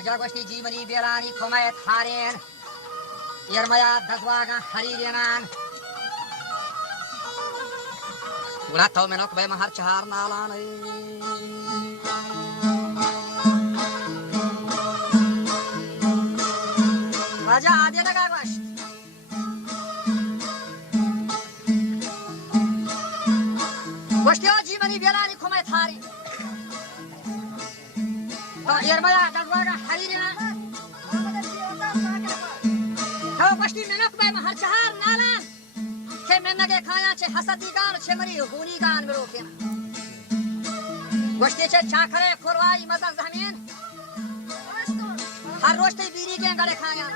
Majagosti Jimani Birani Komayat Harin Yermaya Dagwaga Haridianan Ulato Menok by Maharchar Nalan Raja Adyanagash Goshtia Jimani Birani Komayat Harin Yermaya Dagwaga Haridianan Goshti Menok by Maharchar Nalan Menage Kaya che Hasadigan, Chemari, Hunigan, Broken. Goshti Chakare, Korwai, Mazazamin Haroste Birigan Garekaya.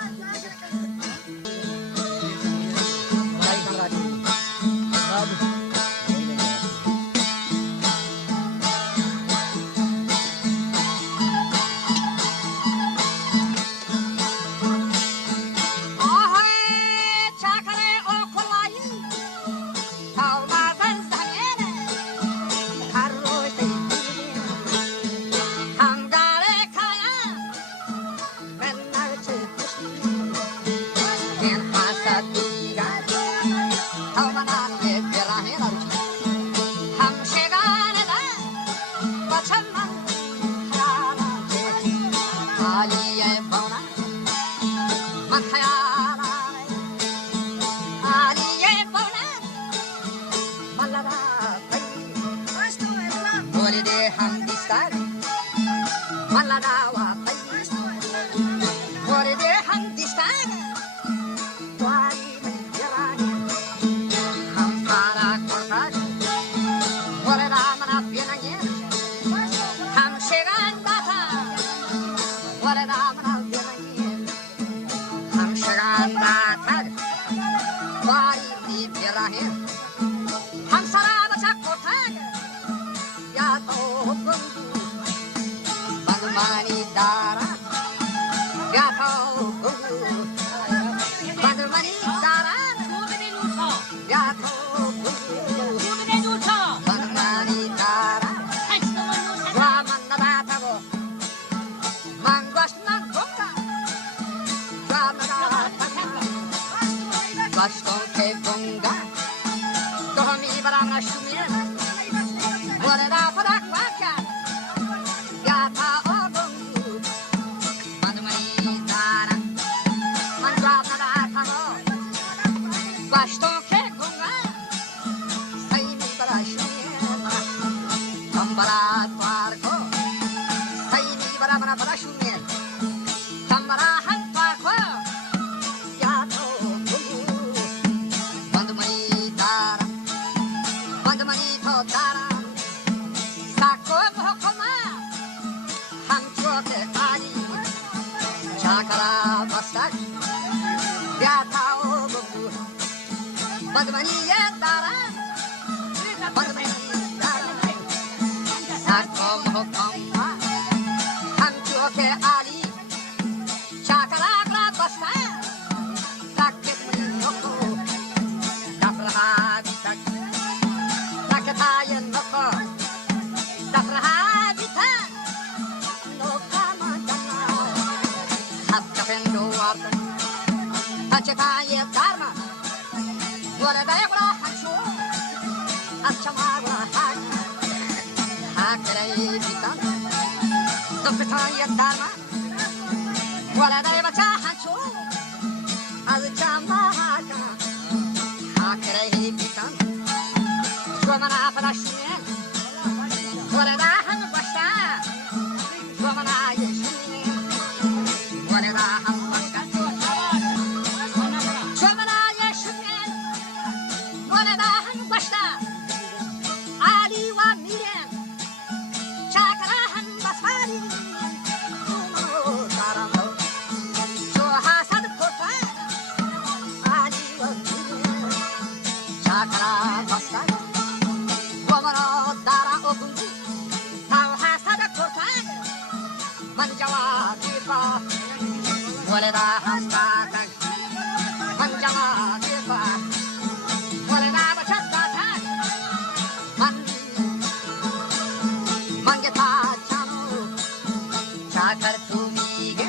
Sakar tu mi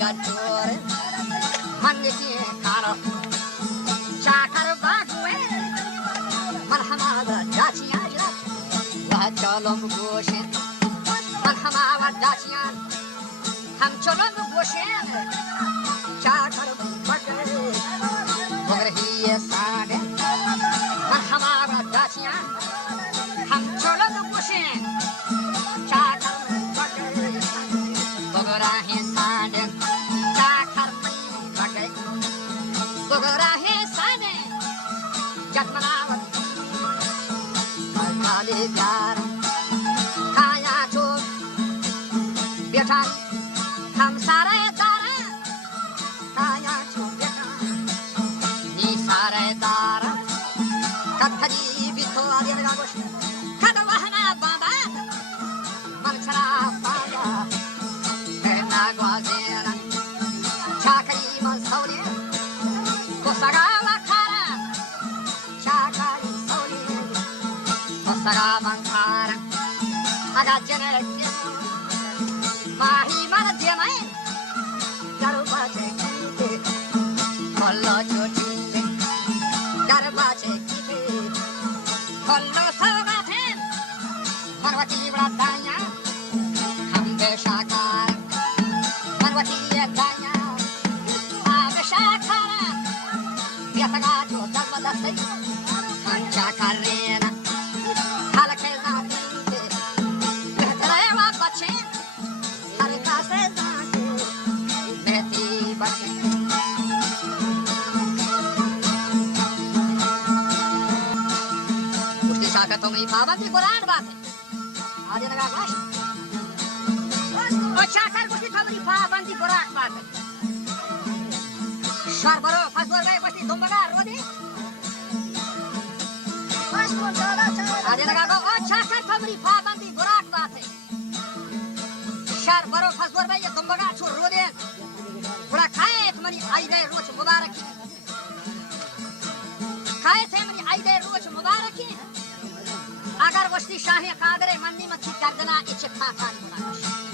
gador manne ki karo chakar bagwe marhama dachiya wa chalom goshe marhama dachiya ham chalom goshe chakar bagwe magar hi sade marhama dachiya ham chalom goshe chakar bagwe magar hi sade chakar bagwe magar hi sade jatmana Aligar kaya chor beta ham sare dara kaya chor beta ni sare dara kathari bitho adira gagosh kadawahna baba malchara pada na gwazera chakari masauri kosagawa khara chakari sauri Sarabankara, aga generation, mahi madhyamai, darbache kite, kollo chotile, darbache kite, kollo sagate, parvati vratanya, hambe shakara, parvati yadanya, ave shakara, vyatagacho darbadase, kancha karena. तुम्हें पाबंदी कुरान बात है आगे लगा बाश और चाकर कुछ तुम्हारी पाबंदी कुरान बात है शर बरो फसवर गए बस्ती तुम बगा रोदे आगे लगा और चाकर तुम्हारी पाबंदी कुरान बात है शर बरो फसवर गए तुम बगा छोड़ रोदे पूरा खाए तुम्हारी आई गए रोज मुबारक खाए थे मेरी आई गए रोज मुबारक agar wasti shahi qadre manni mati kardana ichi khatan bunash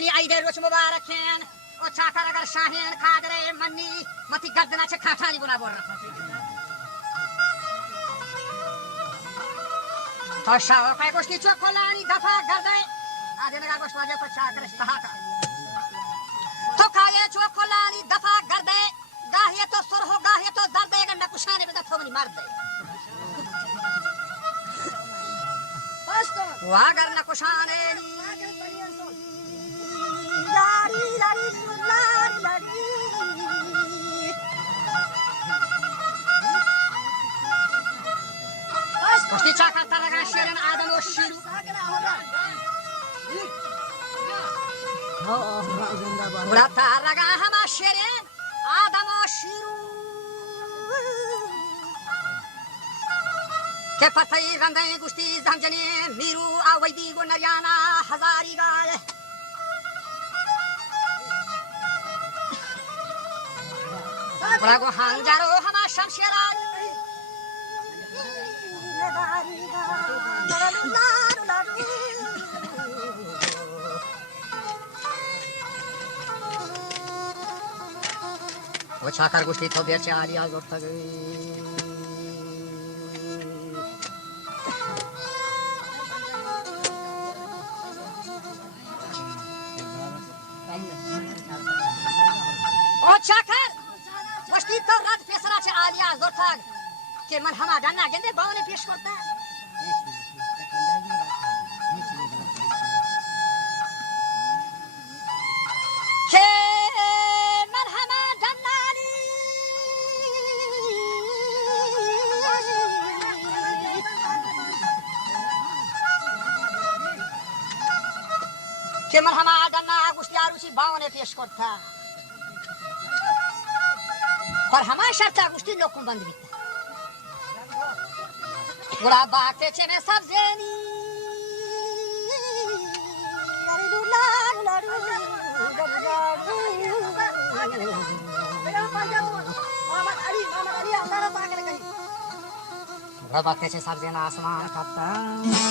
मनी आई दे रोच मुबारक हैं और चाकर अगर शाहीन खादरे मन्नी मती गर्दना से खाठा नहीं बुना बोल रहा तो शाह पे कुछ की चोक खोलानी दफा गर्दे आधे लगा कुछ वाजे पर चाकर इस्तेहाका तो खाये चोक खोलानी दफा गर्दे गाहिए तो सुर हो गाहिए तो दर्द है गंडा कुशाने पे दफो मनी मार दे वाह करना कुशाने Lari lari lari lari Kosti chakar taraga shirin adam o shiru Ura taraga hama shirin adam o shiru Ke patai randai gusti zamjani miru awaidi go naryana hazari gale Brago hangjaro hama shamshiran O chakar gusti to berche ali azor tag O chakar gusti to rad pesara che ali azor tag ke man hama danna gende baune pesh korta که من همه آدم آگوشتی عروسی باونه پیش کرده پر همه شرط آگوشتی نکن بند بیده گلا باکته چه به سبزینی گلا باکته چه سبزین آسمان کبتا